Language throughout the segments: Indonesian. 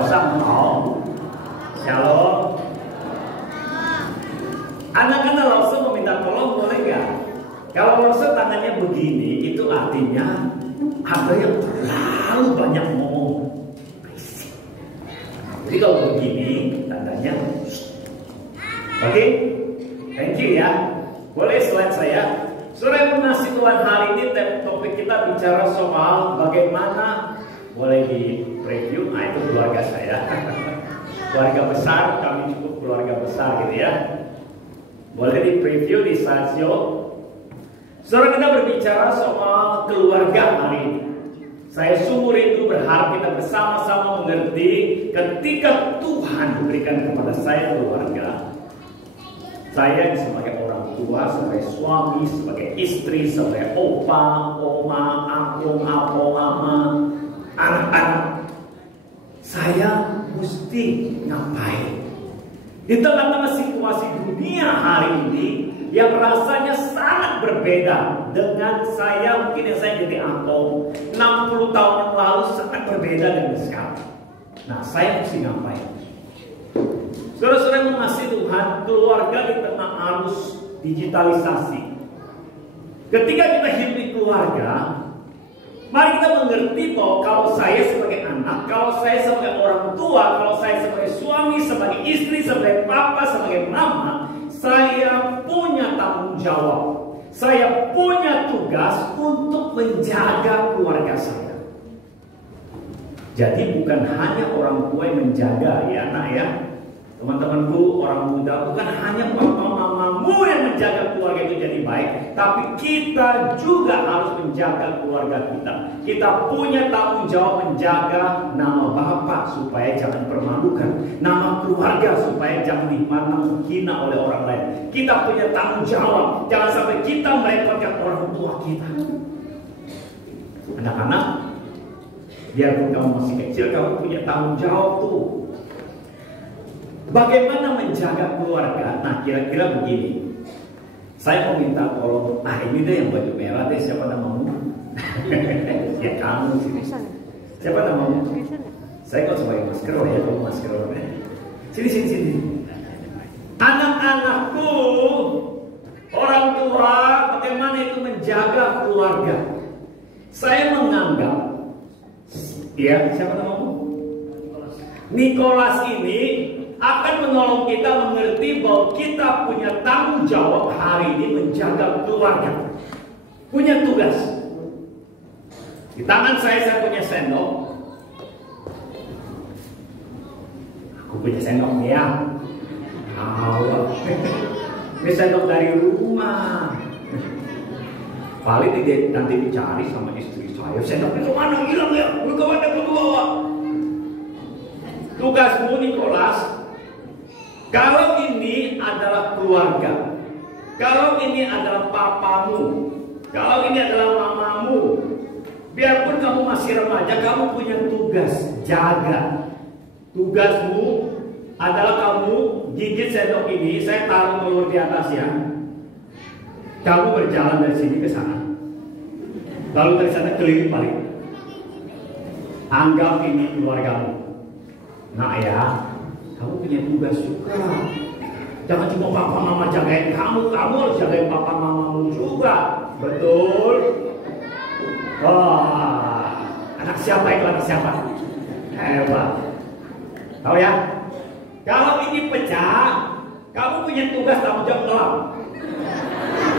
mau. Shalom. Anak-anak langsung meminta tolong boleh nggak? Kalau langsung tangannya begini, itu artinya ada yang terlalu banyak ngomong. Jadi kalau begini, tandanya oke, thank you ya. Boleh slide saya. Sore Penasihat Tuhan hari ini topik kita bicara soal bagaimana, boleh di preview, nah itu keluarga saya. Keluarga besar, kami cukup keluarga besar gitu ya. Boleh di preview di slideshow. Saudara, kita berbicara soal keluarga hari ini. Saya sungguh rindu berharap kita bersama-sama mengerti ketika Tuhan memberikan kepada saya keluarga. Saya sebagai orang tua, sebagai suami, sebagai istri, sebagai opa, oma, akung, apo, ama, anak-anak. Saya mesti ngapain? Di tengah-tengah situasi dunia hari ini yang rasanya sangat berbeda dengan saya, mungkin yang saya jadi angkong 60 tahun yang lalu sangat berbeda dengan sekarang. Nah, saya mesti ngapain? Saudara-saudara mengasihi Tuhan, keluarga di tengah arus digitalisasi. Ketika kita hidup di keluarga, mari kita mengerti bahwa kalau saya sebagai anak, kalau saya sebagai orang tua, kalau saya sebagai suami, sebagai istri, sebagai papa, sebagai mama, saya punya tanggung jawab. Saya punya tugas untuk menjaga keluarga saya. Jadi bukan hanya orang tua yang menjaga ya nak ya. Teman-temanku orang muda, bukan hanya papa mamamu yang menjaga keluarga itu jadi baik, tapi kita juga harus menjaga keluarga kita. Kita punya tanggung jawab menjaga nama bapak supaya jangan permalukan, nama keluarga supaya jangan dipandang hina oleh orang lain. Kita punya tanggung jawab, jangan sampai kita merepotkan orang tua kita. Anak-anak, biarpun kamu masih kecil, kamu punya tanggung jawab tuh. Bagaimana menjaga keluarga? Nah, kira-kira begini. Saya mau minta tolong. Ini deh yang baju merah deh. Siapa namamu? Ya kamu sini. Siapa namamu? Saya kok sebagai masker ya. Kamu masker ya. Sini. Anak-anakku, orang tua, bagaimana itu menjaga keluarga? Saya menganggap, ya siapa namamu? Nicholas ini akan menolong kita mengerti bahwa kita punya tanggung jawab hari ini menjaga keluarga. Punya tugas. Di tangan saya punya sendok. Aku punya sendok ya. Ini sendok dari rumah. Paling nanti dicari sama istri saya. Sendoknya kemana? Hilang ya? Lu kemana ke bawah? Tugasmu Nicholas. Kalau ini adalah keluarga, kalau ini adalah papamu, kalau ini adalah mamamu, biarpun kamu masih remaja, kamu punya tugas jaga. Tugasmu adalah kamu gigit sendok ini, saya taruh telur di atas ya. Kamu berjalan dari sini ke sana, lalu dari sana keliling balik. Anggap ini keluargamu. Nah ya. Kamu punya tugas juga. Jangan cuma papa mama jagain kamu harus jagain papa mamamu juga. Betul? Wah, anak siapa itu anak siapa? Hebat. Tahu ya? Kalau ini pecah, kamu punya tugas tanggung jawab ngelap.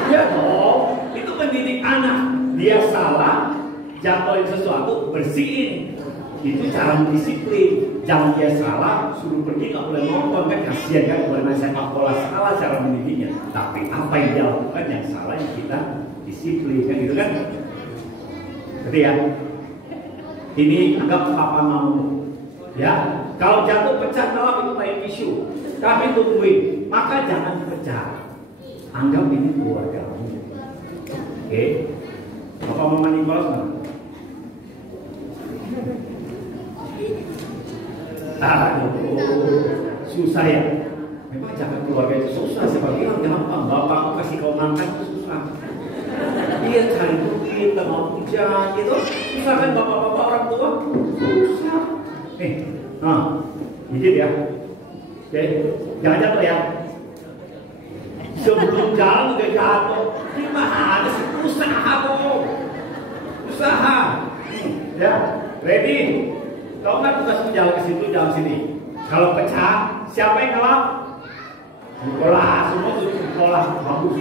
Ya dong, itu pendidik anak. Dia salah, jatuhin sesuatu, bersihin. Itu cara mendisiplin. Jangan dia salah, suruh pergi nggak boleh nonton kan, kasihan kan kalau main sepak bola salah cara mendidiknya. Tapi apa yang dia lakukan yang salah yang kita disiplin kan gitu kan? Berarti ya, ini anggap papa mamamu. Ya, kalau jatuh pecah ngelap itu kayak tisu. Kami tungguin, maka jangan pecah. Anggap ini keluargamu. Oke, papa mama Nicholas mana? Susah ya. Memang jaga keluarga itu susah. Siapa bilang gampang? Bapakku kasih kau makan itu susah. Iya cari duit, tengah hujan gitu. Susah kan bapak-bapak orang tua? Susah. Nih, gigit ya. Oke, jangan jatuh ya. Sebelum jalan udah jatuh. Gimana sih? Usaha kok. Usaha. Ya, ready? Kau kan tugas jalan ke situ, jalan sini. Kalau pecah, siapa yang kalah? Sekolah, semua tuh sekolah bagus.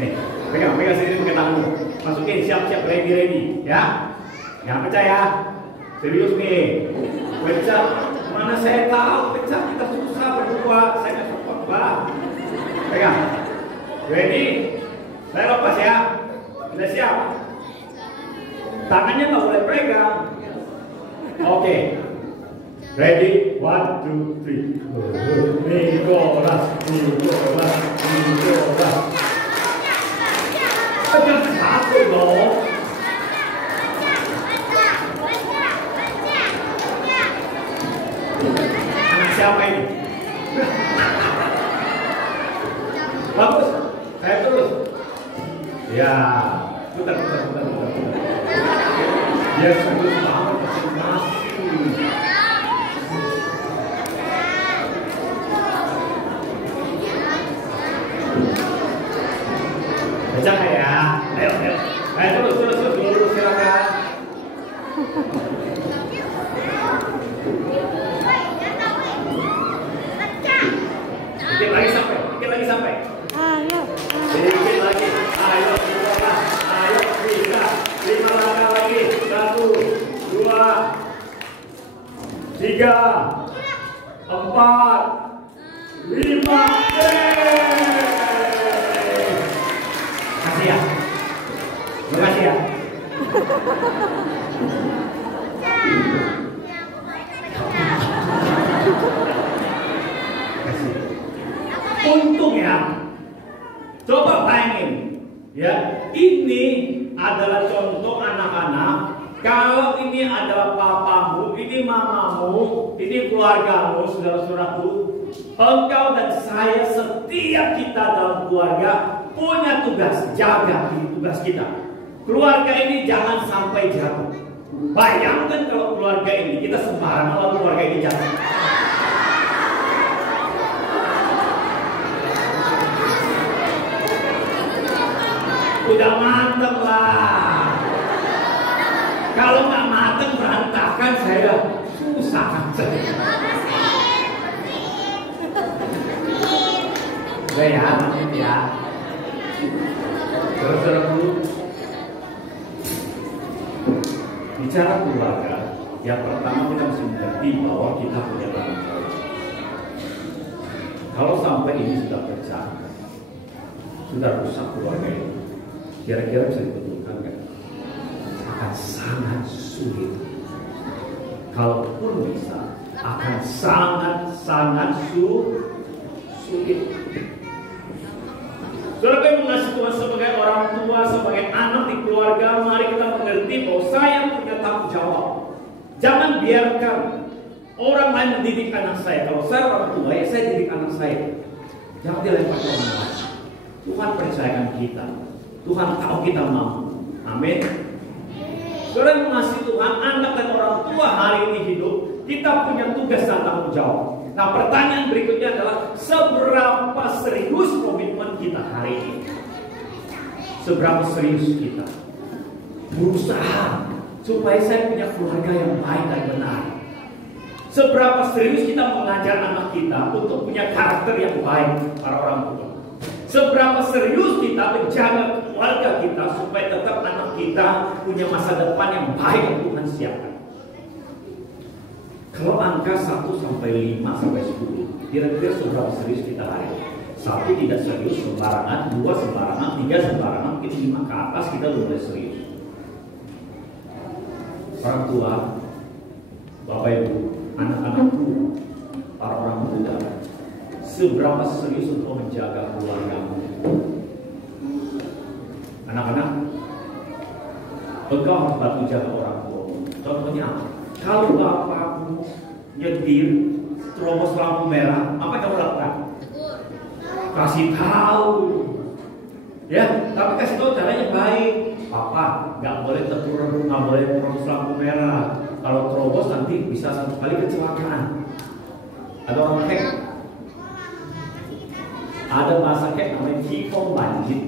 Nih, pegang sini pakai tangan. Masukin, siap-siap, ready, ya. Jangan pecah ya. Serius nih. Pecah, mana saya tahu pecah, kita susah berdua. Saya nggak support lah. Pegang. Ready? Saya lepas ya. Sudah siap? Tangannya nggak boleh pegang. Oke. Ready? 1, 2, 3. Nicholas. Jangan takut dong. Anak siapa ini? Bagus. Saya terus. Ya. Putar. Dia serius banget masing-masing. Baca ya. Ayo. Terus dulu silakan. Dikit lagi sampai. Dikit lagi. Ayo, bisa. 5 langkah lagi. 1, 2, 3, 4, 5. Makasih ya. Untung ya. Coba bayangin, ya. Ini adalah contoh anak-anak. Kalau ini adalah papamu, ini mamamu, ini keluargamu, saudara-saudaraku. Engkau dan saya, setiap kita dalam keluarga punya tugas, jaga tugas kita. Keluarga ini jangan sampai jatuh. Bayangkan kalau keluarga ini kita sembarangan, lalu keluarga ini jatuh. Udah mantep lah. Kalau nggak mateng berantakan, saya susah. Udah ya, mantep ya. Terus dulu. Bicara keluarga, yang pertama kita mesti mengerti bahwa kita punya tanggung jawab. Kalau sampai ini sudah pecah, sudah rusak keluarga ini, kira-kira bisa dibetulkan nggak? Akan sangat sulit. Kalaupun bisa, akan sangat sulit. Saudara yang mengasihi Tuhan sebagai orang tua, sebagai anak di keluarga, mari kita mengerti bahwa saya punya tanggung jawab. Jangan biarkan orang lain mendidik anak saya. Kalau saya orang tua, ya saya didik anak saya. Jangan dilempar ke orang lain. Tuhan percayakan kita. Tuhan tahu kita mampu. Amin. Saudara yang mengasihi Tuhan, anak dan orang tua hari ini hidup, kita punya tugas dan tanggung jawab. Nah, pertanyaan berikutnya adalah seberapa serius komitmen kita hari ini? Seberapa serius kita berusaha supaya saya punya keluarga yang baik dan benar? Seberapa serius kita mengajar anak kita untuk punya karakter yang baik para orang tua? Seberapa serius kita menjaga keluarga kita supaya tetap anak kita punya masa depan yang baik yang Tuhan siapkan? Kalau angka 1 sampai 5 sampai 10, kira-kira seberapa serius kita hari ini? 1 tidak serius, sembarangan. 2 sembarangan, 3 sembarangan, mungkin 5 ke atas kita udah mulai serius. Orang tua, Bapak Ibu, anak-anakku, para orang muda, seberapa serius untuk menjaga keluargamu? Anak-anak, engkau harus bantu jaga orang tua. Contohnya, kalau bapakmu nyetir terobos lampu merah, apa yang kamu lakukan? Kasih tahu, ya. Tapi kasih tahu caranya baik. Papa, nggak boleh tegur, nggak boleh terobos lampu merah. Kalau terobos nanti bisa satu kali kecelakaan. Ada orang hack. Ada bahasa hack namanya kifong banjir.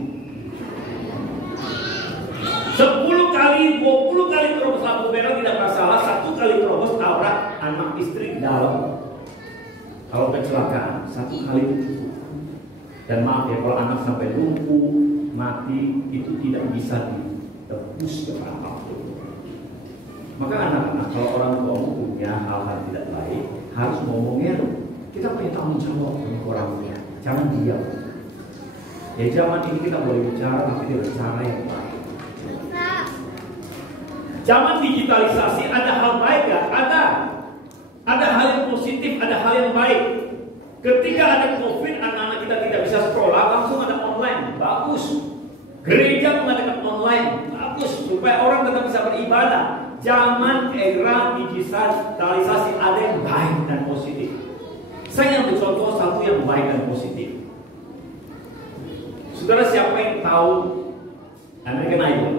10 kali, 20 kali terobos lampu merah tidak masalah. 1 kali terobos tabrak anak istri di dalam. Kalau kecelakaan 1 kali. Dan maaf ya, kalau anak sampai lumpuh, mati, itu tidak bisa ditebus dengan apapun. Maka anak-anak, kalau orang tua punya hal-hal tidak baik, harus ngomongnya. Kita punya tanggung jawab dengan orang tua. Jangan diam. Ya zaman ini kita boleh bicara, tapi dengan cara yang baik. Zaman digitalisasi ada hal baik ya? Ada hal yang positif, ada hal yang baik. Ketika ada COVID, anak-anak kita tidak bisa sekolah, langsung ada online. Bagus. Gereja mengadakan online. Bagus. Supaya orang tetap bisa beribadah. Zaman era digitalisasi ada yang baik dan positif. Saya ambil contoh satu yang baik dan positif. Saudara, siapa yang tahu American Idol?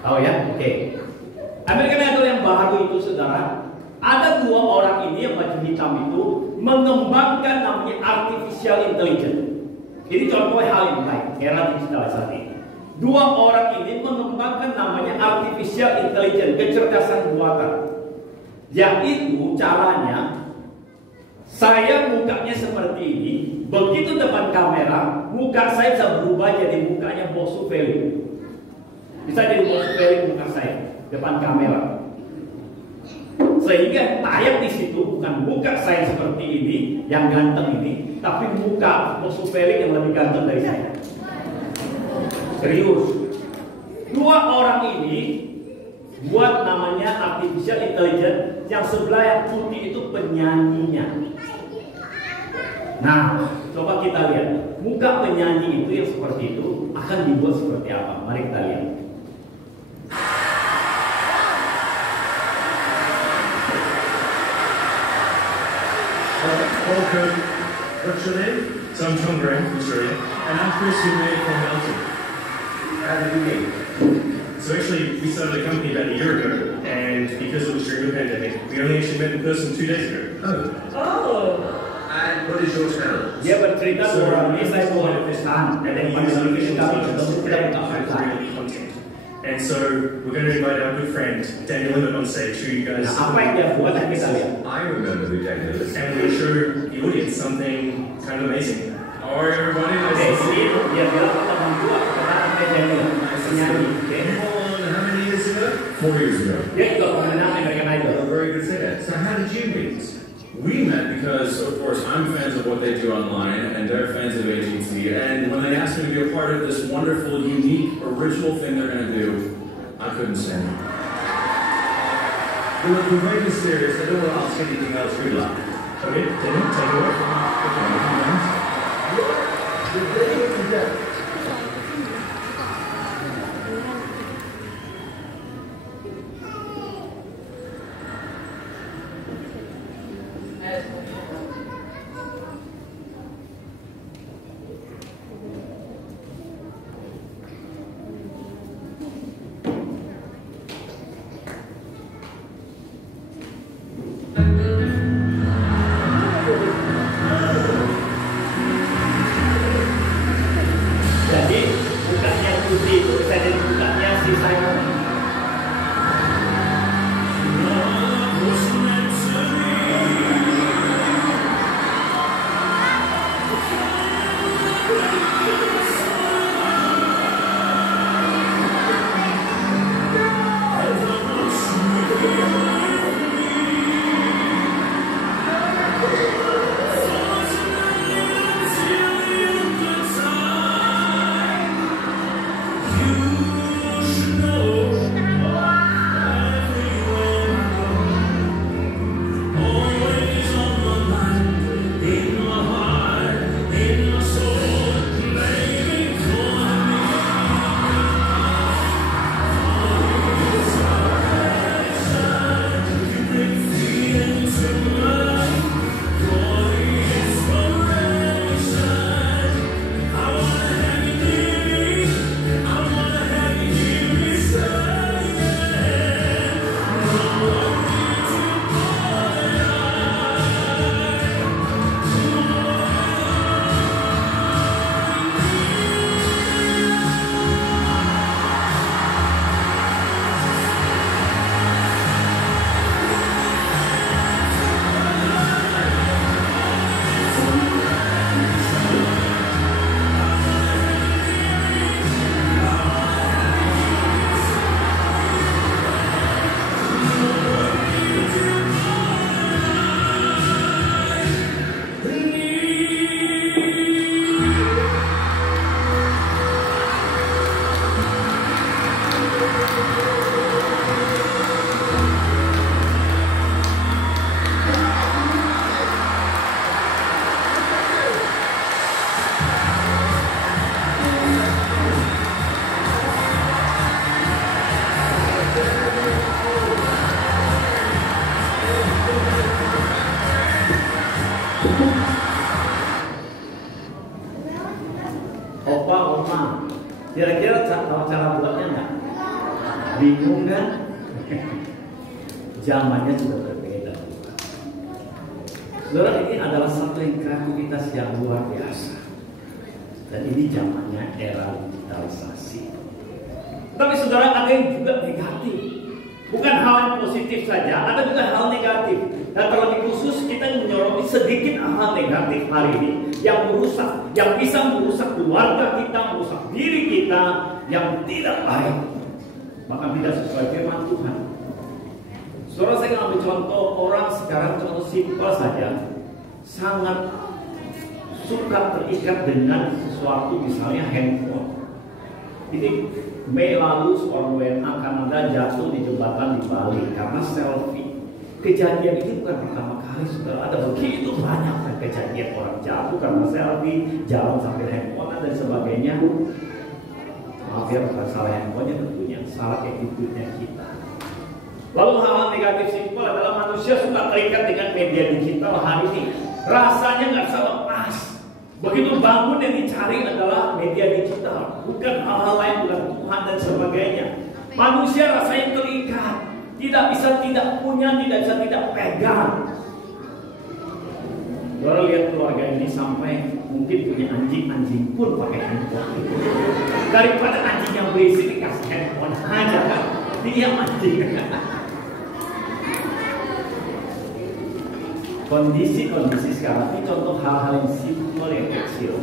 Tahu ya? Oke. American Idol yang baru itu, saudara, ada 2 orang ini yang baju hitam itu mengembangkan namanya artificial intelligence. Ini contoh hal yang baik, era digitalisasi. 2 orang ini mengembangkan namanya artificial intelligence, kecerdasan buatan. Yaitu caranya, saya mukanya seperti ini, begitu depan kamera, muka saya bisa berubah jadi mukanya Bosu Feli. Bisa jadi Bosu Feli muka saya depan kamera. Sehingga tayang di situ bukan muka saya seperti ini, yang ganteng ini, tapi muka Bosu Feli yang lebih ganteng dari saya. Serius. 2 orang ini buat namanya artificial intelligence, yang sebelah yang putih itu penyanyinya. Nah, coba kita lihat muka penyanyi itu yang seperti itu akan dibuat seperti apa. Mari kita lihat. Okay. What's your name? So I'm Tom Graham from Australia. And I'm Chris Humay from Melbourne. How did you meet? So actually, we started a company about a year ago, and because it was during the pandemic, we only actually met in person 2 days ago. Oh. And what is your channel? Dia bercerita bahwa ini saya buat pesan dan yang pada kami tidak content. And so we're going to invite our good friend Daniel Limit on stage, who you guys. Apa yang dia buat dan kita lihat. I remember who Daniel is. And we'll show the audience something kind of amazing. How are you, everybody? Dia bilang teman gua karena Daniel penyanyi. How many years ago? 4 years ago. Dia juga pemenang American Idol. Oh, very good singer. So how did you meet? We met because, of course, I'm fans of what they do online, and they're fans of AGT. And when they asked me to be a part of this wonderful, unique, original thing they're going to do, I couldn't stand it. You look very mysterious. I don't want to ask anything else we like. Okay, Daniel, take it away. The video today. Kira-kira tahu cara buatnya nggak? Bingung kan? Zamannya sudah berbeda. Saudara, ini adalah satu yang kreativitas yang luar biasa. Dan ini zamannya era digitalisasi. Tapi saudara, ada yang juga negatif. Bukan hal yang positif saja, ada juga hal negatif. Dan terlebih khusus kita menyoroti sedikit hal negatif hari ini yang merusak, yang bisa merusak keluarga kita, merusak diri kita, yang tidak baik, bahkan tidak sesuai firman Tuhan. Saudara, saya ambil contoh orang sekarang, contoh simpel saja, sangat suka terikat dengan sesuatu, misalnya handphone. Ini Mei lalu seorang WNA Kanada jatuh di jembatan di Bali karena selfie. Kejadian ini bukan pertama kali, saudara. Ada begitu banyak kejadian orang jatuh karena selfie, jalan sambil handphone dan sebagainya. Maaf ya, bukan salah handphonenya tentunya, salah attitude-nya kita. Lalu hal-hal negatif simpel adalah manusia suka terikat dengan media digital hari ini. Rasanya nggak bisa lepas. Begitu bangun yang dicari adalah media digital, bukan hal-hal lain, bukan Tuhan dan sebagainya. Manusia rasanya terikat, tidak bisa tidak punya, tidak bisa tidak pegang. Baru lihat keluarga ini sampai mungkin punya anjing pun pakai handphone. Daripada anjing yang berisik dikasih handphone aja kan, dia anjing. Kondisi sekarang ini contoh hal-hal yang simpel, yang kecil.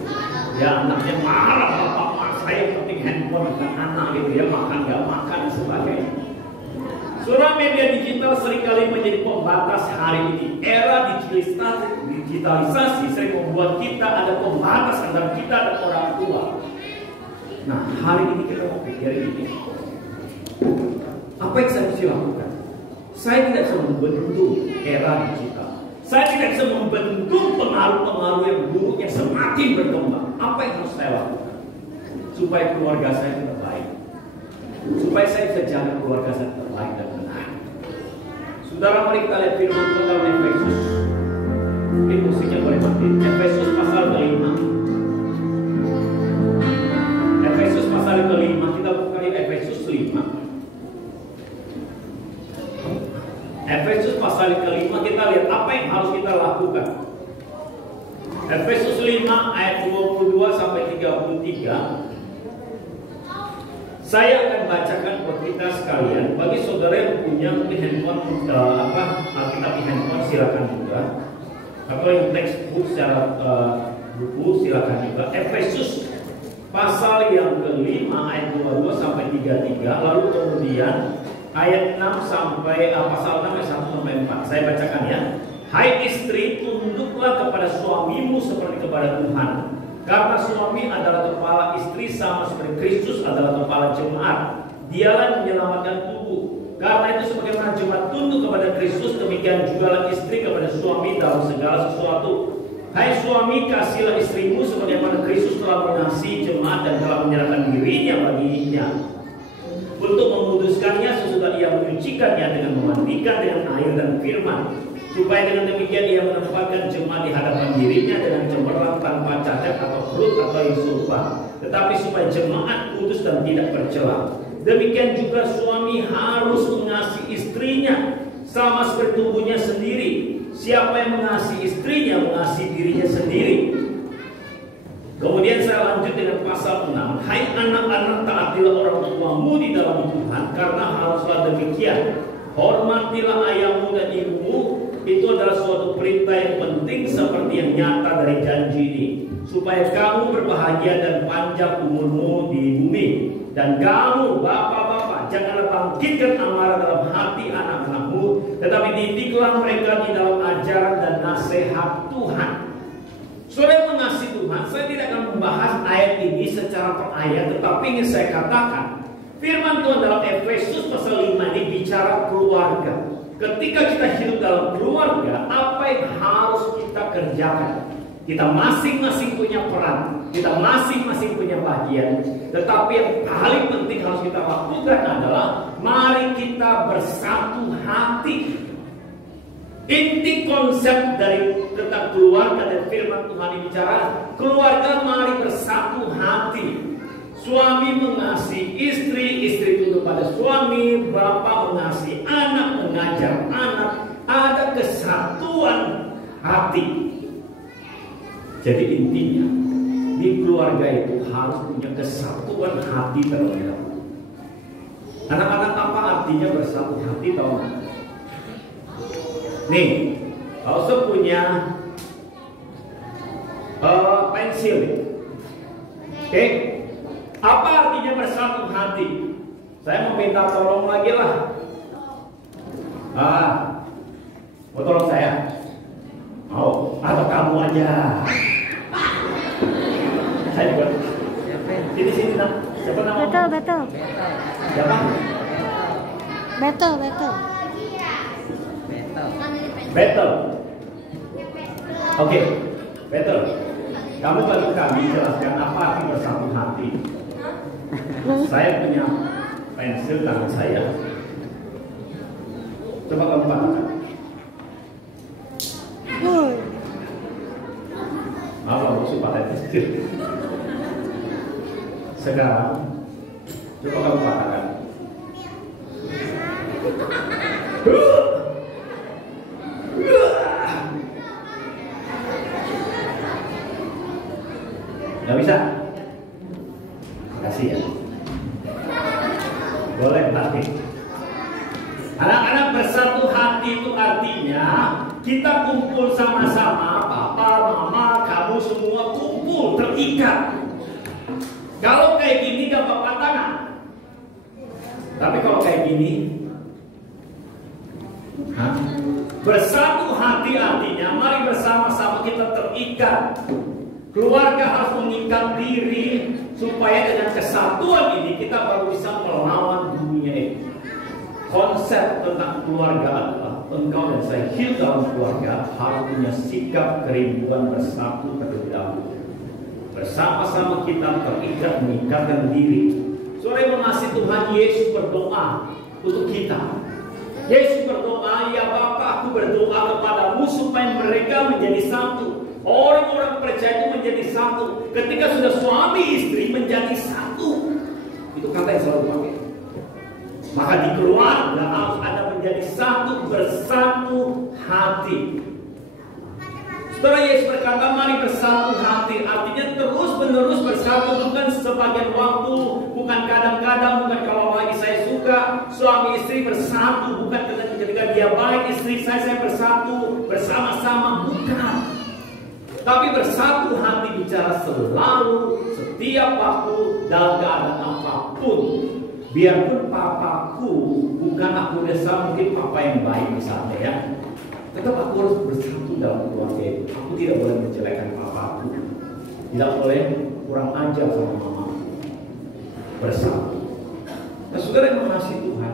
Ya, anaknya marah, bapak saya penting handphone bukan anak gitu ya, makan gak makan dan sebagainya. Surah media digital seringkali menjadi pembatas hari ini. Era digitalisasi sering membuat kita ada pembatas antara kita dan orang tua. Nah, hari ini kita mau pikir ini. Apa yang saya mesti lakukan? Saya tidak bisa membentuk era digital. Saya tidak bisa membentuk pengaruh-pengaruh yang buruk yang semakin berkembang. Apa yang harus saya lakukan? Supaya keluarga saya tetap baik. Supaya saya bisa jaga keluarga saya tetap baik dan benar. Saudara, mari kita lihat firman Tuhan dalam Efesus. Ini musiknya boleh mati. Efesus pasal ke-5. Efesus pasal ke-5. Kita buka di Efesus 5. Efesus pasal ke-5, kita lihat apa yang harus kita lakukan. Efesus 5 ayat 22 sampai 33. Saya akan bacakan buat kita sekalian. Bagi saudara yang punya handphone Alkitab di handphone silakan juga. Atau yang textbook secara buku silakan juga. Efesus pasal yang ke-5 ayat 22 sampai 33. Lalu kemudian ayat 6 sampai pasal 6 ayat 1 sampai 4. Saya bacakan ya. Hai istri, tunduklah kepada suamimu seperti kepada Tuhan. Karena suami adalah kepala istri sama seperti Kristus adalah kepala jemaat. Dialah menyelamatkan tubuh. Karena itu sebagaimana jemaat tunduk kepada Kristus, demikian juga istri kepada suami dalam segala sesuatu. Hai suami, kasihilah istrimu sebagaimana Kristus telah mengasihi jemaat dan telah menyerahkan dirinya baginya untuk memuduskannya sesudah ia menyucikannya dengan memandikan dengan air dan firman, supaya dengan demikian ia menempatkan jemaat di hadapan dirinya dengan cemerlang tanpa cacat atau perut atau yang serupa, tetapi supaya jemaat kudus dan tidak bercela. Demikian juga suami harus mengasihi istrinya sama seperti tubuhnya sendiri. Siapa yang mengasihi istrinya mengasihi dirinya sendiri. Kemudian saya lanjut dengan pasal 6. Hai anak-anak, taatilah orang tuamu di dalam Tuhan, karena haruslah demikian. Hormatilah ayahmu dan ibumu. Itu adalah suatu perintah yang penting seperti yang nyata dari janji ini, supaya kamu berbahagia dan panjang umurmu di bumi. Dan kamu bapak-bapak, janganlah bangkitkan amarah dalam hati anak-anakmu, tetapi didiklah mereka di dalam ajaran dan nasihat Tuhan. Saudara mengasihi Tuhan, saya tidak akan membahas ayat ini secara per ayat, tetapi ingin saya katakan, firman Tuhan dalam Efesus pasal 5 ini bicara keluarga. Ketika kita hidup dalam keluarga, apa yang harus kita kerjakan? Kita masing-masing punya peran, kita masing-masing punya bagian. Tetapi yang paling penting harus kita lakukan adalah mari kita bersatu hati. Inti konsep dari tentang keluarga dan firman Tuhan ini bicara keluarga mari bersatu hati. suami mengasihi istri, istri tunduk pada suami, bapak mengasihi anak, mengajar anak, ada kesatuan hati. Jadi intinya di keluarga itu harus punya kesatuan hati terlebih dahulu. Anak-anak, apa artinya bersatu hati, tahu nggak? Nih, kalau saya punya pensil, oke? Apa artinya bersatu hati? Saya mau minta tolong lagi lah. Mau tolong saya? Mau? Atau kamu aja? Saya juga. Sini nak. Siapa nama? Betul. Siapa? Betul. Oke, betul. Kamu bantu kami jelaskan apa arti bersatu hati. Saya punya pensil tangan saya. Coba kamu katakan. Apa maksud pakai pensil? Sekarang, coba kamu katakan. Gak bisa? Makasih ya. Boleh tapi anak-anak bersatu hati itu artinya kita kumpul sama-sama, papa, mama, kamu semua kumpul terikat. Kalau kayak gini gak bapak tangan. Tapi kalau kayak gini, bersatu hati artinya mari bersama-sama kita terikat. Keluarga harus mengikat diri supaya dengan kesatuan ini kita baru bisa melawan dunia ini. Konsep tentang keluarga adalah engkau dan saya hidup dalam keluarga harus punya sikap kerinduan bersatu terlebih dahulu. Bersama-sama kita terikat mengikatkan diri. Saudara mengasihi Tuhan, Yesus berdoa untuk kita. Yesus berdoa, ya Bapa, aku berdoa kepadamu supaya mereka menjadi satu. Orang-orang percaya itu menjadi satu. Ketika sudah suami istri menjadi satu, itu kata yang selalu pakai. Maka di keluarga harus ada menjadi satu, bersatu hati. Setelah Yesus berkata, mari bersatu hati, artinya terus-menerus bersatu, bukan sebagian waktu, bukan kadang-kadang, bukan kalau lagi saya suka. Suami istri bersatu, bukan ketika dia baik, istri saya bersatu, bersama-sama, bukan. Tapi bersatu hati bicara selalu, setiap waktu, dalam keadaan apapun. Biarpun papaku bukan aku desa, mungkin papa yang baik misalnya ya, tetap aku harus bersatu dalam keluarga itu. Aku tidak boleh menjelekkan papaku, tidak boleh kurang ajar sama mama. Bersatu. Nah, saudara yang mengasihi Tuhan,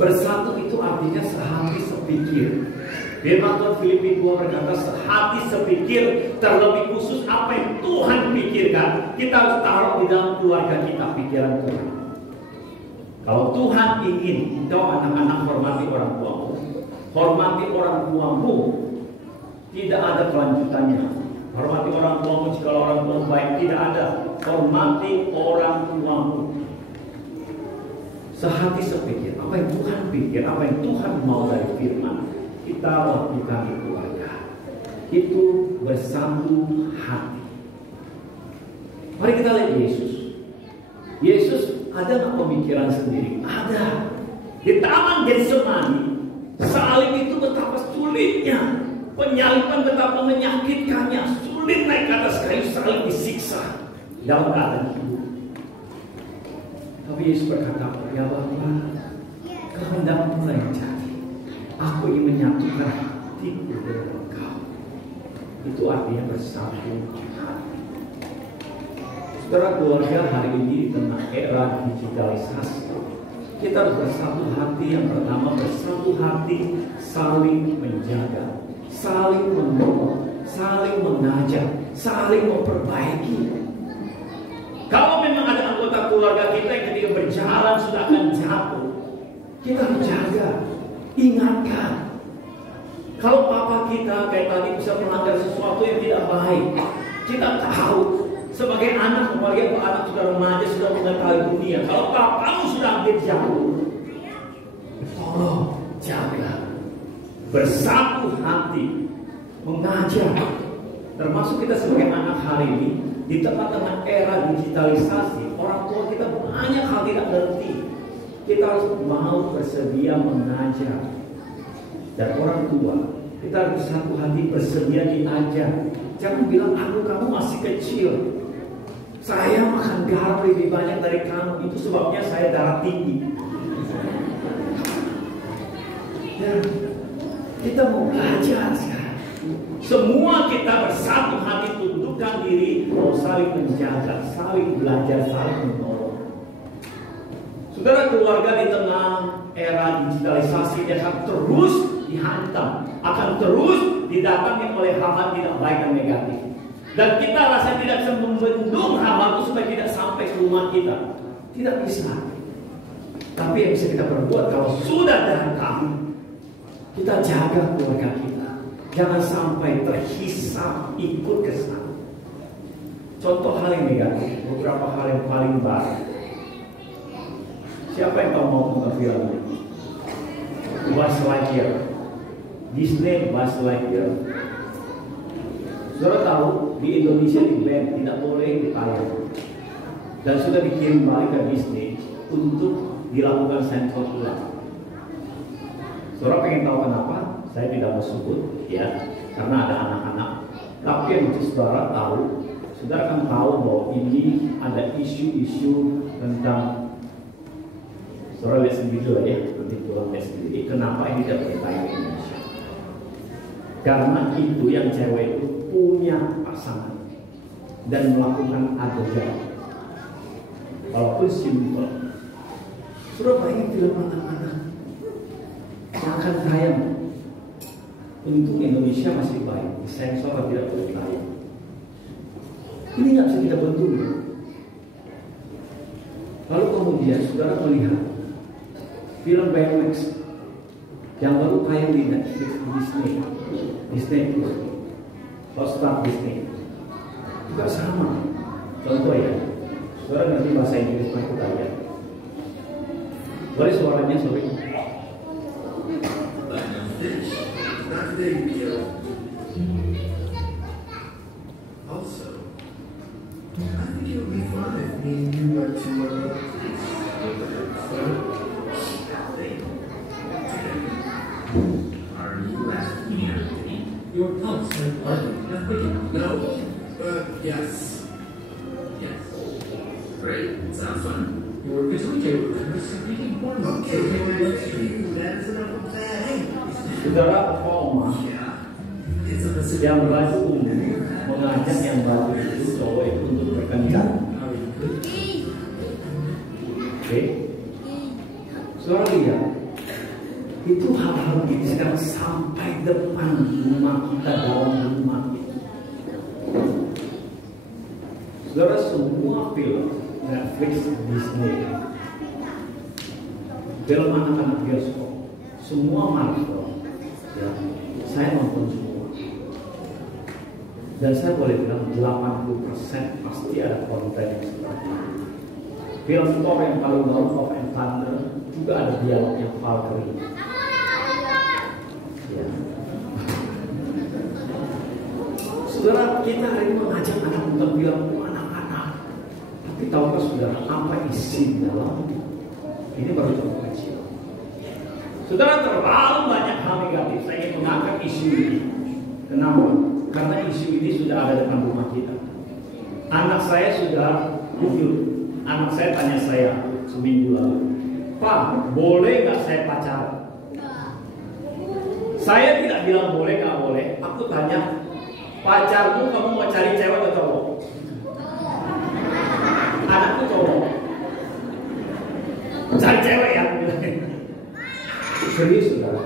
bersatu itu artinya sehati sepikir. Firman Tuhan Filipi 2 berkata sehati sepikir, terlebih khusus apa yang Tuhan pikirkan kita harus taruh di dalam keluarga kita, pikiran Tuhan. Kalau Tuhan ingin engkau anak-anak hormati orang tuamu, hormati orang tuamu, tidak ada kelanjutannya. Hormati orang tuamu jika orang tuamu baik, tidak ada. Hormati orang tuamu. Sehati sepikir, apa yang Tuhan pikir, apa yang Tuhan mau dari firman, kita lakukan di keluarga. Itu bersatu hati. Mari kita lihat Yesus. Yesus ada nggak pemikiran sendiri? Ada. Di Taman Getsemani, salib itu betapa sulitnya, penyaliban betapa menyakitkannya, sulit naik ke atas kayu salib disiksa dalam keadaan hidup. Tapi Yesus berkata, ya Bapa, kehendakmu yang jadi. Aku ingin menyatukan hatiku dengan Engkau. Itu artinya bersatu hati. Setelah keluarga hari ini di tengah era digitalisasi, kita harus bersatu hati. Yang pertama, bersatu hati saling menjaga, saling mendorong, saling mengajak, saling memperbaiki. Kalau memang ada anggota keluarga kita yang ketika berjalan sudah akan jatuh, kita menjaga, ingatkan. Kalau papa kita kayak tadi bisa melanggar sesuatu yang tidak baik, kita tahu Sebagai anak, apalagi anak sudah remaja, sudah mengetahui dunia. Kalau kamu sudah hampir jauh, tolong jaga, bersatu hati, mengajar. Termasuk kita sebagai anak hari ini, di tengah-tengah era digitalisasi, orang tua kita banyak hal tidak ngerti. Kita harus mau bersedia mengajar. Dan orang tua, kita harus satu hati bersedia diajar. Jangan bilang, aku kamu masih kecil, saya makan garam lebih banyak dari kamu, itu sebabnya saya darah tinggi. Ya, kita mau belajar sekarang. Semua kita bersatu hati, tundukkan diri, mau saling menjaga, saling belajar, saling menolong. Saudara, keluarga di tengah era digitalisasi akan terus dihantam, akan terus didatangi oleh hal-hal tidak baik dan negatif. Dan kita rasa tidak bisa membendung hal-hal itu supaya tidak sampai ke rumah kita. Tidak bisa. Tapi yang bisa kita perbuat kalau sudah datang, kita jaga keluarga kita. Jangan sampai terhisap ikut ke sana. Contoh hal yang negatif, beberapa hal yang paling baik. Siapa yang tahu mau nonton film? Buzz Lightyear. Disney Buzz Lightyear. Saudara tahu di Indonesia di ban, tidak boleh ditayang. Dan sudah dikirim balik ke Disney untuk dilakukan sensor ulang. Saudara pengen tahu kenapa? Saya tidak mau sebut, ya, karena ada anak-anak. Tapi yang saudara tahu, saudara kan tahu bahwa ini ada isu-isu tentang, saudara lihat sendiri lah ya, nanti pulang lihat sendiri. Kenapa ini tidak boleh tayang di Indonesia? Karena itu yang cewek itu punya pasangan dan melakukan adegan, walaupun simpel. Saudara bayangin film anak-anak yang akan tayang. Untuk Indonesia masih baik, sensor tidak boleh tayang. Ini nggak bisa kita bentuk. Lalu kemudian saudara melihat film BMX yang baru tayang di Netflix, Disney Plus, Hotstar Disney, juga sama. Contoh ya, saudara ngerti bahasa Inggris aku tanya. Boleh suaranya sorry. Not today, Miguel. Also, I think it would be fun if me and you were to Are you asking me out to eat? Your pulse and ardent and quicken. No, yes. Yes. Great, sounds fun. Your pituitary gland is secreting hormones Okay, in your bloodstream. that's enough of that. Saudara Oma yang baju ungu mengajak yang baju itu cowok itu untuk berkencan. Oke, saudara lihat itu hal-hal ini sekarang sampai depan rumah kita, dalam rumah kita. Saudara, semua film Netflix, Disney, film anak-anak bioskop, semua Marvel, ya, saya nonton semua. Dan saya boleh bilang 80% pasti ada konten yang seperti itu. Film Thor yang paling baru, Love and Thunder, juga ada dialognya Valkyrie. Ya. Saudara, kita hari ini mengajak anak nonton film anak-anak. Tapi tahukah saudara apa isi dalam? Ini baru contoh kecil. Saudara, terlalu banyak hal negatif. Saya ingin mengangkat isu ini. Kenapa? Karena isu ini sudah ada depan rumah kita. Anak saya sudah gugur. Anak saya tanya saya seminggu lalu, Pak, boleh nggak saya pacaran? Saya tidak bilang boleh nggak boleh. Aku tanya, pacarmu kamu mau cari cewek atau cowok? Anakku cowok. Cari cewek ya? Serius saudara.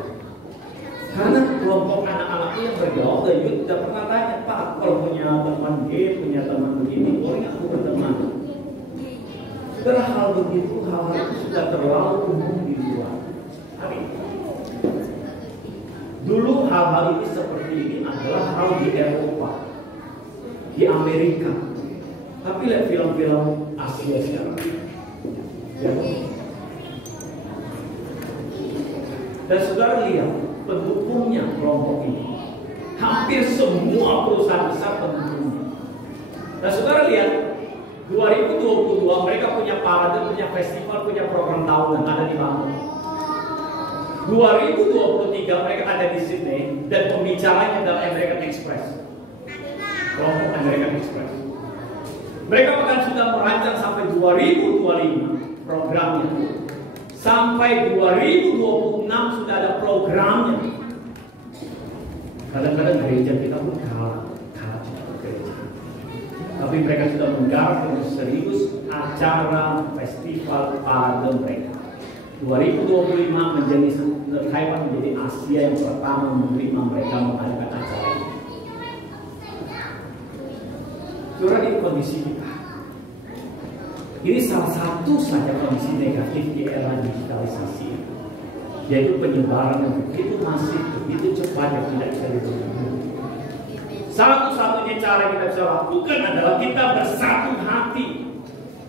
Karena kelompok anak-anak yang bergaul dan juga tidak pernah tanya, Pak, kalau punya teman gay, punya teman begini, boleh nggak aku berteman? Saudara, hal begitu, hal-hal itu sudah terlalu umum di luar. Amin. Dulu hal-hal ini seperti ini adalah hal di Eropa, di Amerika. Tapi lihat film-film Asia sekarang. Ya. Dan saudara lihat pendukungnya kelompok ini. Hampir semua perusahaan besar pendukungnya. Dan saudara lihat 2022 mereka punya parade, punya festival, punya program tahunan ada di Bangkok. 2023 mereka ada di Sydney dan pembicaranya adalah American Express. Kelompok American Express. Mereka bahkan sudah merancang sampai 2025 programnya. Sampai 2026 sudah ada programnya. Kadang-kadang gereja kita pun kalah gereja. Tapi mereka sudah menggarap dengan serius acara festival parade mereka. 2025 menjadi Taiwan menjadi Asia yang pertama menerima mereka mengadakan acara ini. Saudara, ini kondisi kita. Ini salah satu saja kondisi negatif di era digitalisasi, yaitu penyebaran yang begitu masif, begitu cepat yang tidak bisa dihubungi. Satu-satunya cara kita bisa lakukan adalah kita bersatu hati.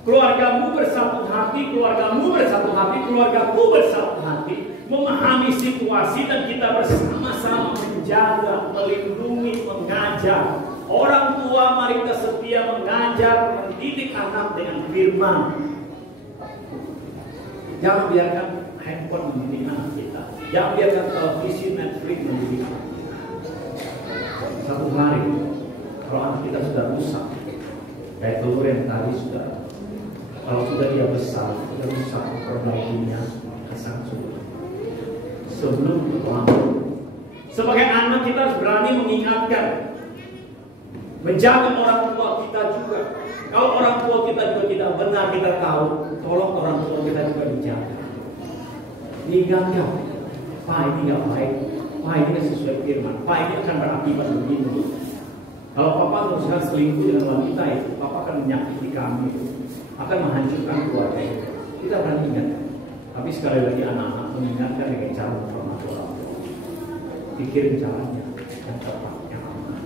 Keluargamu bersatu hati, keluargamu bersatu hati, keluargaku bersatu hati, memahami situasi dan kita bersama-sama menjaga, melindungi, mengajar. Orang tua mari kita setia mengajar, mendidik anak dengan firman. Jangan biarkan handphone mendidik anak kita. Jangan biarkan televisi Netflix mendidik anak kita. Satu hari, kalau anak kita sudah rusak, kayak telur yang tadi sudah, kalau sudah dia besar, sudah rusak, perbaikinya asal sudah. Sebelum terlambat. Sebagai anak kita harus berani mengingatkan, menjaga orang tua kita juga. Kalau orang tua kita juga tidak benar, kita tahu, tolong orang tua kita juga dijaga. Diingatkan, Pak ini nggak baik, Pak ini nggak sesuai firman, Pak ini akan berakibat begini. Kalau Papa teruskan selingkuh dengan wanita itu, Papa akan menyakiti kami, akan menghancurkan keluarga itu. Kita berani ingatkan. Tapi sekali lagi anak-anak mengingatkan dengan cara menghormati orang tua. Pikirin caranya yang tepat, yang aman.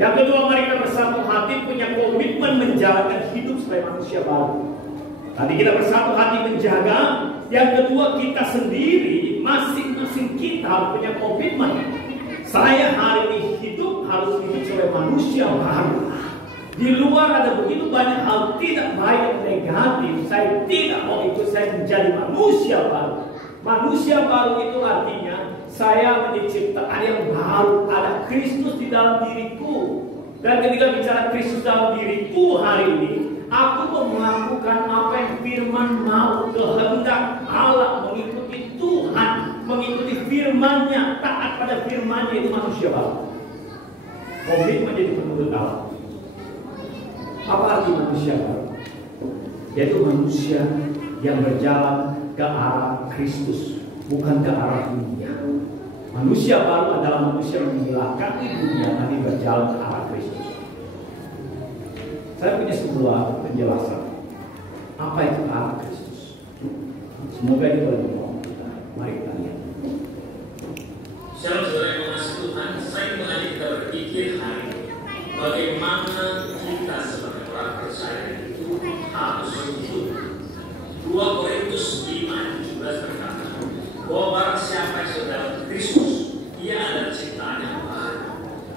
Yang kedua, mari kita bersatu hati punya komitmen menjalankan hidup sebagai manusia baru. Tadi kita bersatu hati menjaga. Yang kedua, kita sendiri, masing-masing kita punya komitmen. Saya hari ini hidup harus hidup sebagai manusia baru. Di luar ada begitu banyak hal tidak baik dan negatif. Saya tidak mau itu, saya menjadi manusia baru. Manusia baru itu artinya saya menjadi ciptaan yang baru. Ada Kristus di dalam diriku. Dan ketika bicara Kristus dalam diriku hari ini, aku mau melakukan apa yang firman mau, kehendak Allah, mengikuti Tuhan, mengikuti firman-Nya, taat pada firman-Nya, itu manusia baru. Komitmen menjadi penurut Allah. Apa arti manusia baru? Yaitu manusia yang berjalan ke arah Kristus, bukan ke arah dunia. Manusia baru adalah manusia yang menghilangkan dunia, tapi berjalan ke arah Kristus. Saya punya sebuah penjelasan. Apa itu arah Kristus? Semoga ini boleh menolong kita. Mari kita lihat. Shalom saudara yang mengasihi Tuhan, saya mengajak kita berpikir hari ini bagaimana kita sebagai orang percaya itu harus hidup. 2 Korintus 5:17 berkata bahwa barang siapa yang sudah Kristus, ia adalah ciptaan yang baru.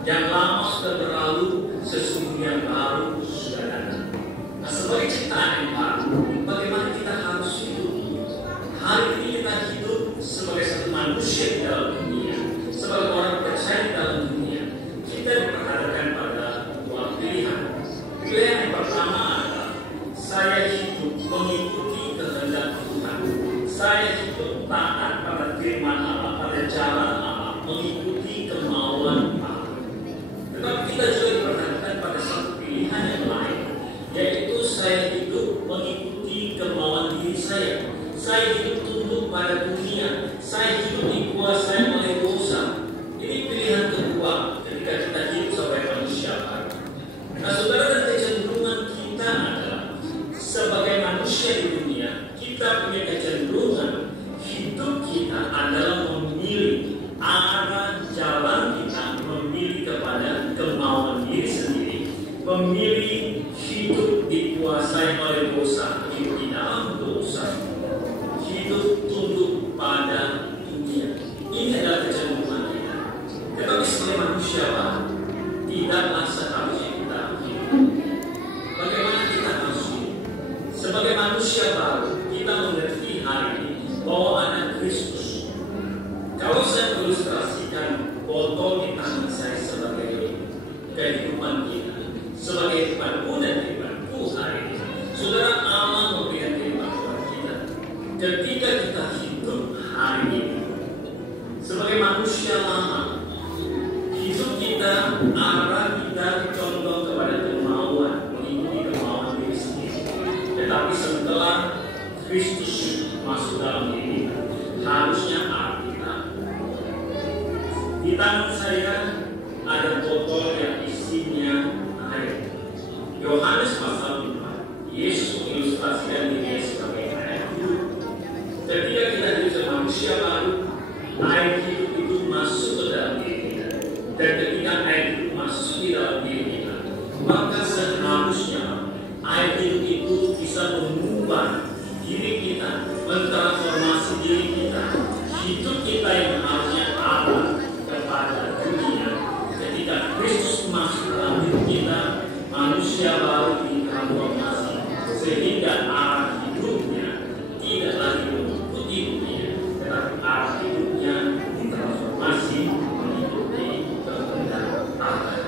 Yang lama sudah berlalu, sesungguhnya yang baru sudah datang. Nah, sebagai ciptaan yang baru, bagaimana kita harus hidup? Hari ini kita hidup sebagai satu manusia di dalam dunia, sebagai orang percaya di dalam dunia. Kita diperhadapkan pada 2 pilihan. Pilihan yang pertama adalah saya hidup mengikuti kehendak Tuhan. Saya hidup taat pada firman Allah, pada jalan Allah, mengikuti kemauan Allah. Tetapi kita juga diperhadapkan pada satu pilihan yang lain, yaitu saya hidup mengikuti kemauan diri saya. Saya hidup tunduk pada dunia. Saya hidup dikuasai oleh dosa. Ini pilihan kedua ketika kita hidup sebagai manusia baru. Nah, saudara, dan kecenderungan kita adalah sebagai manusia di dunia, kita punya kecenderungan hidup kita adalah memilih arah jalan kita, memilih kepada kemauan diri sendiri, memilih Kalau saya mengilustrasikan botol di tangan saya sebagai kehidupan kita, sebagai kehidupanmu dan kehidupanku hari ini, saudara, Allah memberikan kehidupan kepada kita. Ketika kita hidup hari ini sebagai manusia lama, hidup kita, arah kita condong kepada kemauan, mengikuti kemauan diri sendiri. Tetapi setelah Kristus masuk dalam diri kita, harusnya arah kita. Di tangan saya ada botol yang isinya air. Yohanes pasal 5, Yesus mengilustrasikan dirinya sebagai air hidup. Ketika kita hidup manusia baru, air hidup itu masuk ke dalam diri kita. Dan ketika air hidup masuk di dalam diri kita, maka seharusnya air hidup itu bisa mengubah diri kita, mentransformasi diri kita, hidup kita yang harusnya arah kepada dunia. Ketika Kristus masuk dalam hidup kita, manusia baru ditransformasi sehingga arah hidupnya tidak lagi mengikuti dunia, tetapi arah hidupnya ditransformasi mengikuti kehendak Allah.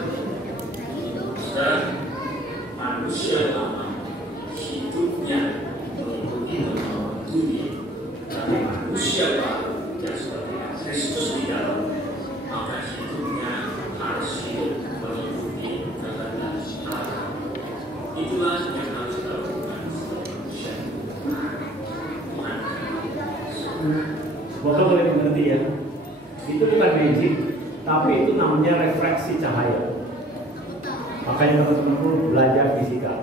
Dan manusia lama hidupnya mengikuti kemauan dunia, tapi manusia baru yang seperti Kristus di dalam, maka hidupnya harus hidup mengikuti kehendak Allah. Itulah yang harus dilakukan sebagai manusia. Semoga boleh mengerti ya. Itu bukan magic, tapi itu namanya refleksi cahaya. Makanya teman-teman belajar fisika.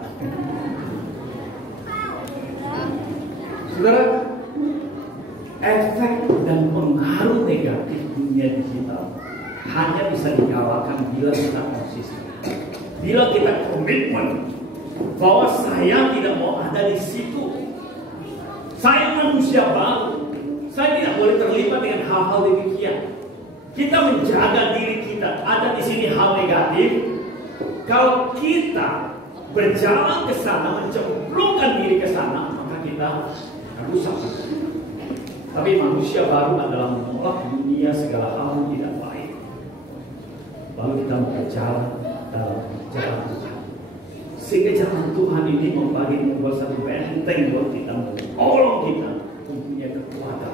Saudara, efek dan pengaruh negatif dunia digital hanya bisa dikalahkan bila kita konsisten. Bila kita komitmen bahwa saya tidak mau ada di situ. Saya manusia baru. Saya tidak boleh terlibat dengan hal-hal demikian. Kita menjaga diri kita. Ada di sini hal negatif. Kalau kita berjalan ke sana, mencemplungkan diri ke sana, maka kita rusak. Tapi manusia baru adalah menolak dunia segala hal yang tidak baik. Lalu kita berjalan dalam jalan Tuhan. Sehingga jalan Tuhan ini membuat satu benteng buat kita, menolong kita mempunyai kekuatan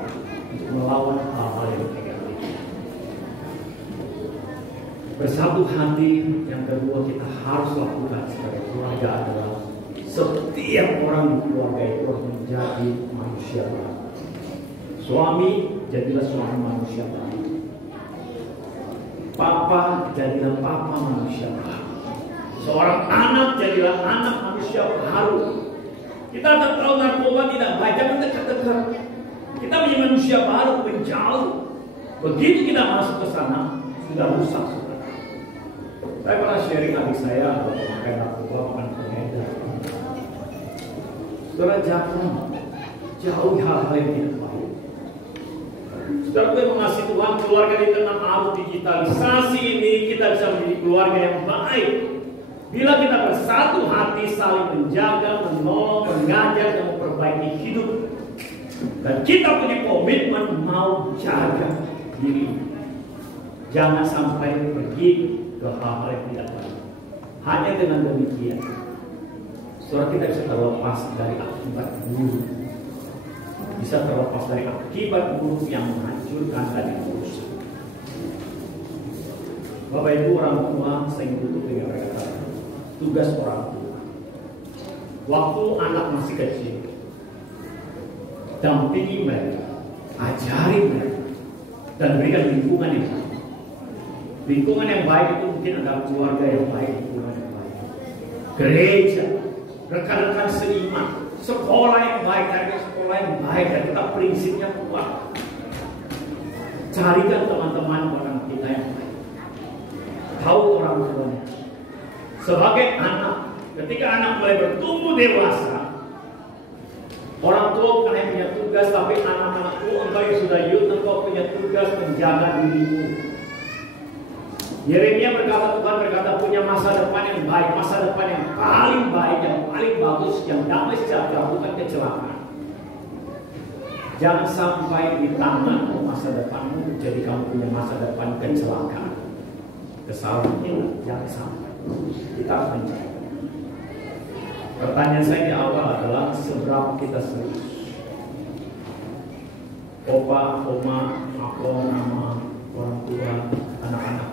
untuk melawan hal-hal yang negatif. Bersatu hati yang kedua kita harus lakukan sebagai keluarga adalah setiap orang di keluarga itu harus menjadi manusia baru. Suami jadilah suami manusia baru. Papa jadilah papa manusia baru. Seorang anak jadilah anak manusia baru. Kita tak tahu narkoba tidak baik, jangan dekat-dekat. Kita menjadi manusia baru, menjauh. Begitu kita masuk ke sana, sudah rusak. Saya pernah sharing adik saya kalau memakai narkoba, makan pengedar. Saudara, jangan jauh hal-hal yang tidak baik. Saudara, gue mengasihi Tuhan, keluarga di tengah arus digitalisasi ini kita bisa menjadi keluarga yang baik. Bila kita bersatu hati saling menjaga, menolong, mengajar, dan memperbaiki hidup. Dan kita punya komitmen mau jaga diri. Jangan sampai pergi ke hal-hal yang tidak baik. Hanya dengan demikian, saudara, kita bisa terlepas dari akibat buruk. Bisa terlepas dari akibat buruk yang menghancurkan tadi urusan. Bapak Ibu orang tua, saya tutup dengan kata tugas orang tua. Waktu anak masih kecil, dampingi mereka, ajari mereka, dan berikan lingkungan yang baik. Lingkungan yang baik itu mungkin adalah keluarga yang baik, lingkungan yang baik, gereja, rekan-rekan seiman, sekolah yang baik, cari sekolah yang baik, dan kita prinsipnya kuat. Carikan teman-teman orang kita yang baik, tahu orang tuanya. Sebagai anak, ketika anak mulai bertumbuh dewasa, orang tua bukan hanya punya tugas, tapi anak-anakku, engkau yang sudah youth, engkau punya tugas menjaga dirimu. Yeremia berkata, Tuhan berkata, punya masa depan yang baik, masa depan yang paling baik, yang paling bagus, yang damai sejahtera, bukan kecelakaan. Jangan sampai di tangan masa depanmu, jadi kamu punya masa depan kecelakaan. Kesalahan jangan sampai. Kita harus menjaga. Pertanyaan saya di awal adalah seberapa kita serius? Opa, oma, aku, mama, orang tua, anak-anak.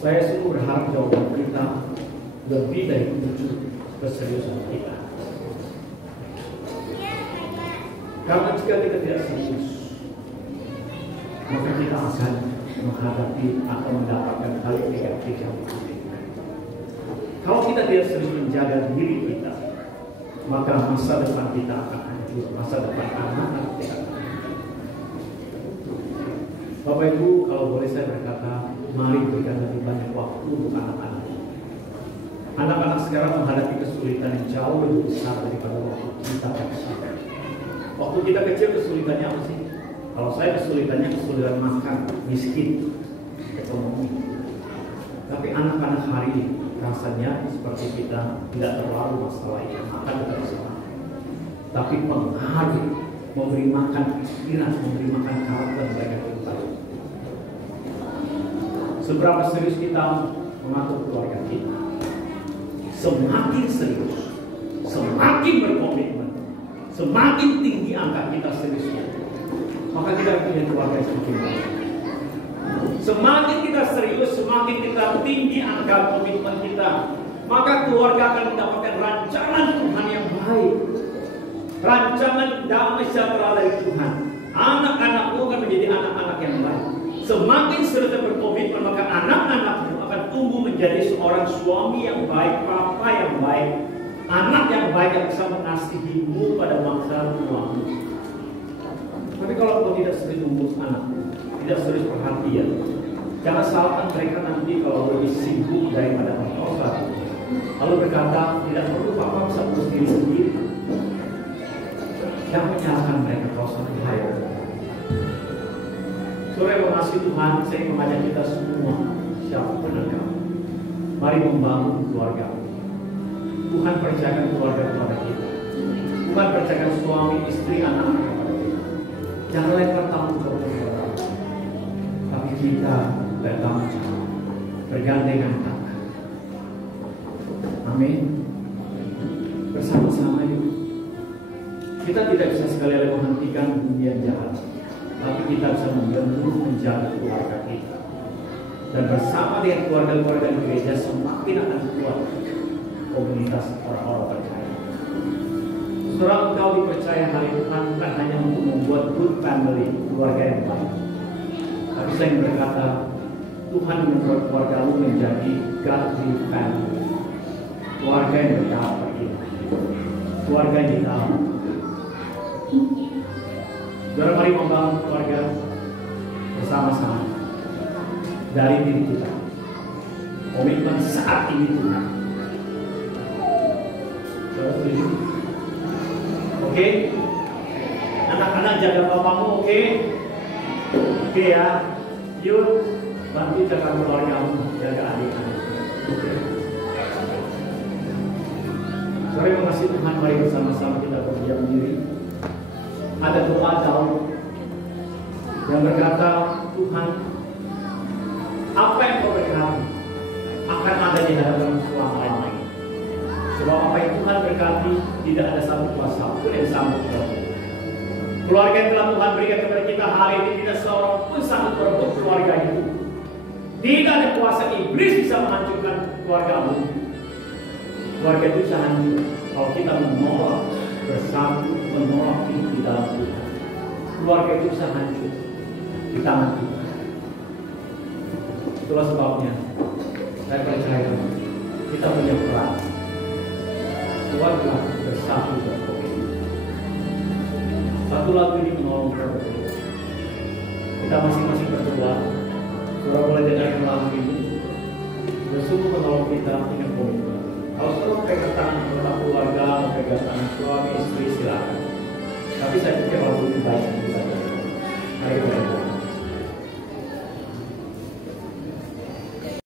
Saya sungguh berharap jawaban kita lebih dari wujud keseriusan kita. Karena jika kita tidak serius, maka kita akan menghadapi atau mendapatkan hal yang negatif yang berbeda. Kalau kita tidak serius menjaga diri kita, maka masa depan kita akan hancur, masa depan anak-anak kita akan hancur. Bapak Ibu, kalau boleh saya berkata, mari berikan lebih banyak waktu untuk anak-anak. Anak-anak sekarang menghadapi kesulitan yang jauh lebih besar daripada waktu kita kecil. Waktu kita kecil kesulitannya apa sih? Kalau saya kesulitannya kesulitan makan, miskin, ekonomi. Tapi anak-anak hari ini rasanya seperti kita tidak terlalu masalah itu, makan tetap sama. Tapi pengaruh memberi makan pikiran, memberi makan karakter mereka kita. Seberapa serius kita mengatur keluarga kita? Semakin serius, semakin berkomitmen, semakin tinggi angka kita seriusnya, maka kita punya keluarga yang semakin baik. Semakin kita serius, semakin kita tinggi angka komitmen kita, maka keluarga akan mendapatkan rancangan Tuhan yang baik, rancangan damai sejahtera dari Tuhan. Anak-anakmu akan menjadi anak-anak yang baik. Semakin serius dan berkomitmen, maka anak-anakmu akan tumbuh menjadi seorang suami yang baik, papa yang baik, anak yang baik yang bisa mengasihimu pada masa tuamu. Tapi kalau kau tidak serius mengurus anakmu, tidak serius perhatian, jangan salahkan mereka nanti kalau lebih sibuk daripada kau saat itu. Lalu berkata, tidak perlu papa bisa urus diri sendiri. Jangan menyalahkan mereka kau sangat bahaya. Saudara yang mengasihi Tuhan, saya mengajak kita semua, siapapun engkau, mari membangun keluarga. Tuhan percayakan keluarga kepada kita. Tuhan percayakan suami, istri, anak kepada kita. Jangan lempar tanggung jawab kepada orang, tapi kita bertanggung jawab, bergandengan tangan. Amin. Bersama-sama yuk. Kita tidak bisa sekali lagi menghentikan dunia jahat, tapi kita bisa menjaga keluarga kita. Dan bersama dengan keluarga-keluarga di gereja semakin akan kuat komunitas orang-orang percaya. Saudara, engkau dipercaya hari Tuhan bukan hanya untuk membuat good family, keluarga yang baik. Tapi saya berkata, Tuhan membuat keluargamu menjadi godly family, keluarga yang berkah bagi keluarga yang ditahu. Saudara, mari membangun keluarga bersama-sama dari diri kita. Komitmen saat ini Tuhan. Saudara setuju? Oke? Anak-anak jaga papamu, oke? Oke ya. Yuk, bantu jaga keluargamu, jaga adik-adik. Saudara yang mengasihi Tuhan, mari bersama-sama kita berdiam diri. Ada doa Daud yang berkata, Tuhan, apa yang kau berkati akan ada di hadapan selama-lamanya. Sebab apa yang Tuhan berkati tidak ada satu kuasa pun yang sanggup merebut. Keluarga yang telah Tuhan berikan kepada kita hari ini tidak seorang pun sanggup merebut keluarga itu. Tidak ada kuasa iblis bisa menghancurkan keluargamu. Keluarga itu bisa hancur kalau kita menolak bersatu, menolak hidup di dalam Tuhan. Keluarga itu bisa hancur di tangan Tuhan. Itulah sebabnya saya percaya kita punya peran. Keluarga bersatu berkomitmen. Satu lagu ini menolong kita berdua. Kita masing-masing berdoa. Saudara boleh dengarkan lagu ini. Bersungguh menolong kita dengan komitmen. Kalau saudara pegang tangan anggota keluarga, pegang tangan suami, istri, silakan. Tapi saya pikir lagu ini baik saja.